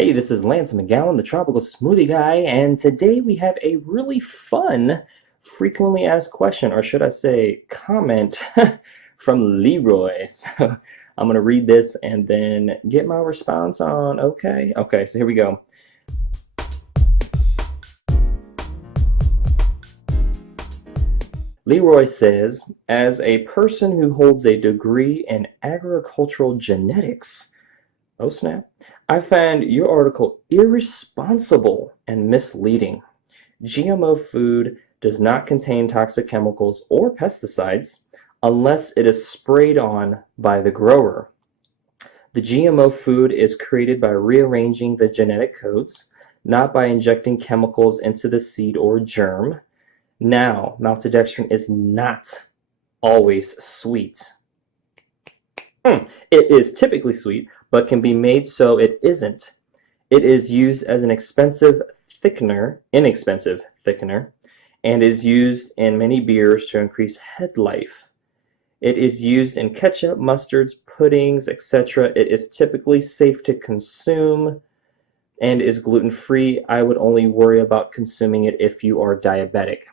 Hey, this is Lance McGowan, the Tropical Smoothie Guy, and today we have a really fun frequently asked question, or should I say comment, from Leroy. So I'm going to read this and then get my response on, okay? Okay, so here we go. Leroy says, as a person who holds a degree in agricultural genetics, oh snap, I find your article irresponsible and misleading. GMO food does not contain toxic chemicals or pesticides unless it is sprayed on by the grower. The GMO food is created by rearranging the genetic codes, not by injecting chemicals into the seed or germ. Now, maltodextrin is not always sweet. It is typically sweet, but can be made so it isn't. It is used as an inexpensive thickener, and is used in many beers to increase head life. It is used in ketchup, mustards, puddings, etc. It is typically safe to consume and is gluten-free. I would only worry about consuming it if you are diabetic.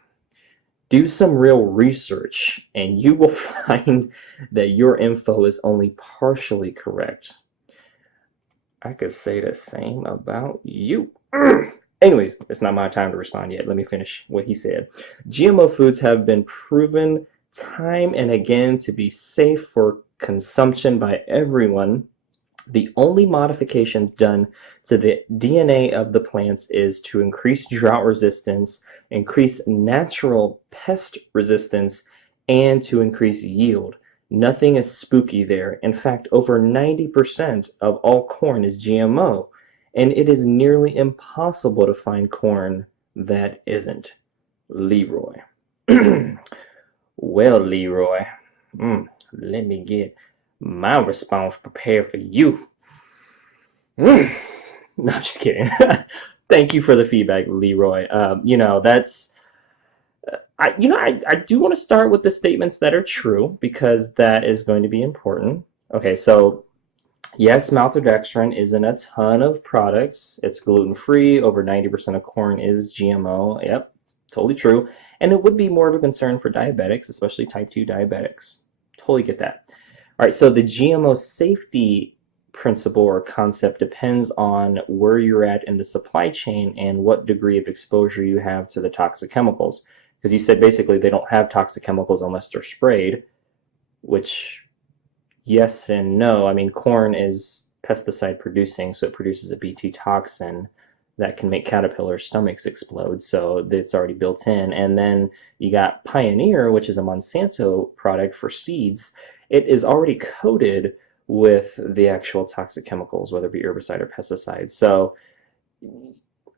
Do some real research and you will find that your info is only partially correct. I could say the same about you. Anyways, it's not my time to respond yet. Let me finish what he said. GMO foods have been proven time and again to be safe for consumption by everyone. The only modifications done to the DNA of the plants is to increase drought resistance, increase natural pest resistance, and to increase yield. Nothing is spooky there. In fact, over 90% of all corn is GMO, and it is nearly impossible to find corn that isn't. Leroy. Well, Leroy, let me get my response prepared for you. No, I'm just kidding. Thank you for the feedback, Leroy. That's I do want to start with the statements that are true because that is going to be important. Okay, so yes, maltodextrin is in a ton of products. It's gluten-free. Over 90% of corn is GMO. Yep, totally true. And it would be more of a concern for diabetics, especially type 2 diabetics. Totally get that. All right, so the GMO safety principle or concept depends on where you're at in the supply chain and what degree of exposure you have to the toxic chemicals. Because you said basically they don't have toxic chemicals unless they're sprayed, which yes and no. I mean, corn is pesticide producing, so it produces a Bt toxin that can make caterpillars' stomachs explode, so it's already built in. And then you got Pioneer, which is a Monsanto product for seeds. It is already coated with the actual toxic chemicals, whether it be herbicide or pesticide. So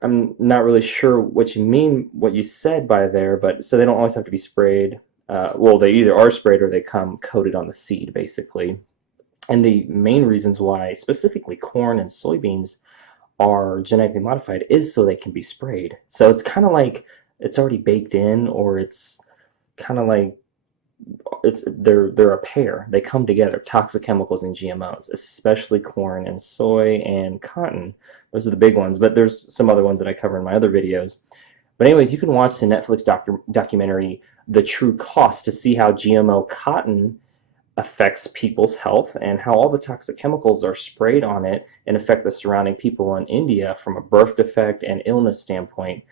I'm not really sure what you mean, what you said by there, but so they don't always have to be sprayed. Well, they either are sprayed or they come coated on the seed, basically. And the main reasons why specifically corn and soybeans are genetically modified is so they can be sprayed. So it's kind of like it's already baked in, or it's kind of like they're a pair. They come together, toxic chemicals and GMOs, especially corn and soy and cotton. Those are the big ones, but there's some other ones that I cover in my other videos. But anyways, you can watch the Netflix documentary The True Cost to see how GMO cotton affects people's health and how all the toxic chemicals are sprayed on it and affect the surrounding people in India from a birth defect and illness standpoint.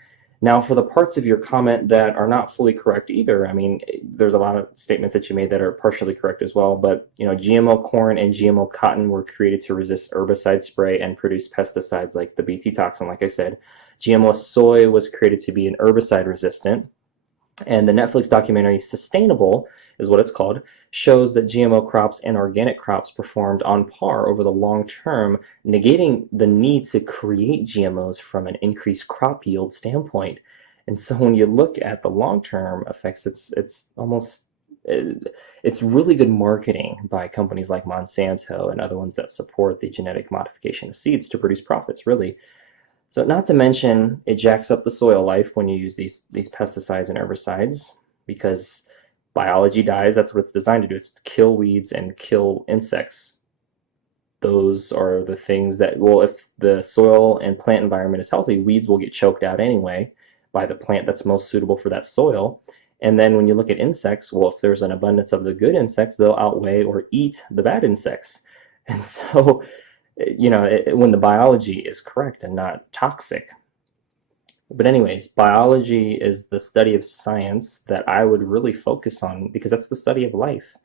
Now, for the parts of your comment that are not fully correct either, I mean, there's a lot of statements that you made that are partially correct as well, but GMO corn and GMO cotton were created to resist herbicide spray and produce pesticides like the Bt toxin, like I said. GMO soy was created to be an herbicide resistant. And the Netflix documentary Sustainable is what it's called, shows that GMO crops and organic crops performed on par over the long term, negating the need to create GMOs from an increased crop yield standpoint. And so when you look at the long-term effects, it's almost it's really good marketing by companies like Monsanto and other ones that support the genetic modification of seeds to produce profits, really. So not to mention, it jacks up the soil life when you use these pesticides and herbicides, because biology dies. That's what it's designed to do. It's to kill weeds and kill insects. those are the things that, well, if the soil and plant environment is healthy, weeds will get choked out anyway by the plant that's most suitable for that soil. And then when you look at insects, well, if there's an abundance of the good insects, they'll outweigh or eat the bad insects. And so, when the biology is correct and not toxic. But anyways, biology is the study of science that I would really focus on, because that's the study of life.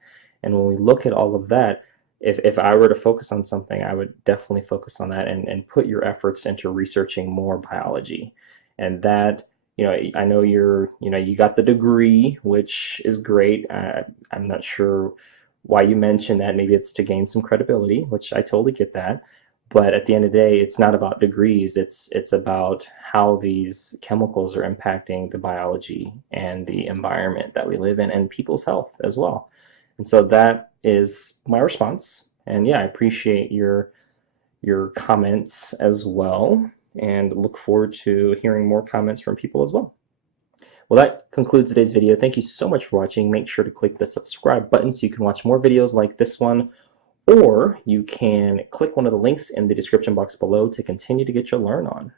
And when we look at all of that, if I were to focus on something, I would definitely focus on that and put your efforts into researching more biology. And that, I know you got the degree, which is great. I'm not sure why you mentioned that. Maybe it's to gain some credibility, which I totally get that. But at the end of the day, it's not about degrees. It's about how these chemicals are impacting the biology and the environment that we live in and people's health as well. And so that is my response. And yeah, I appreciate your comments as well, and look forward to hearing more comments from people as well. Well, that concludes today's video. Thank you so much for watching. Make sure to click the subscribe button so you can watch more videos like this one, or you can click one of the links in the description box below to continue to get your learn on.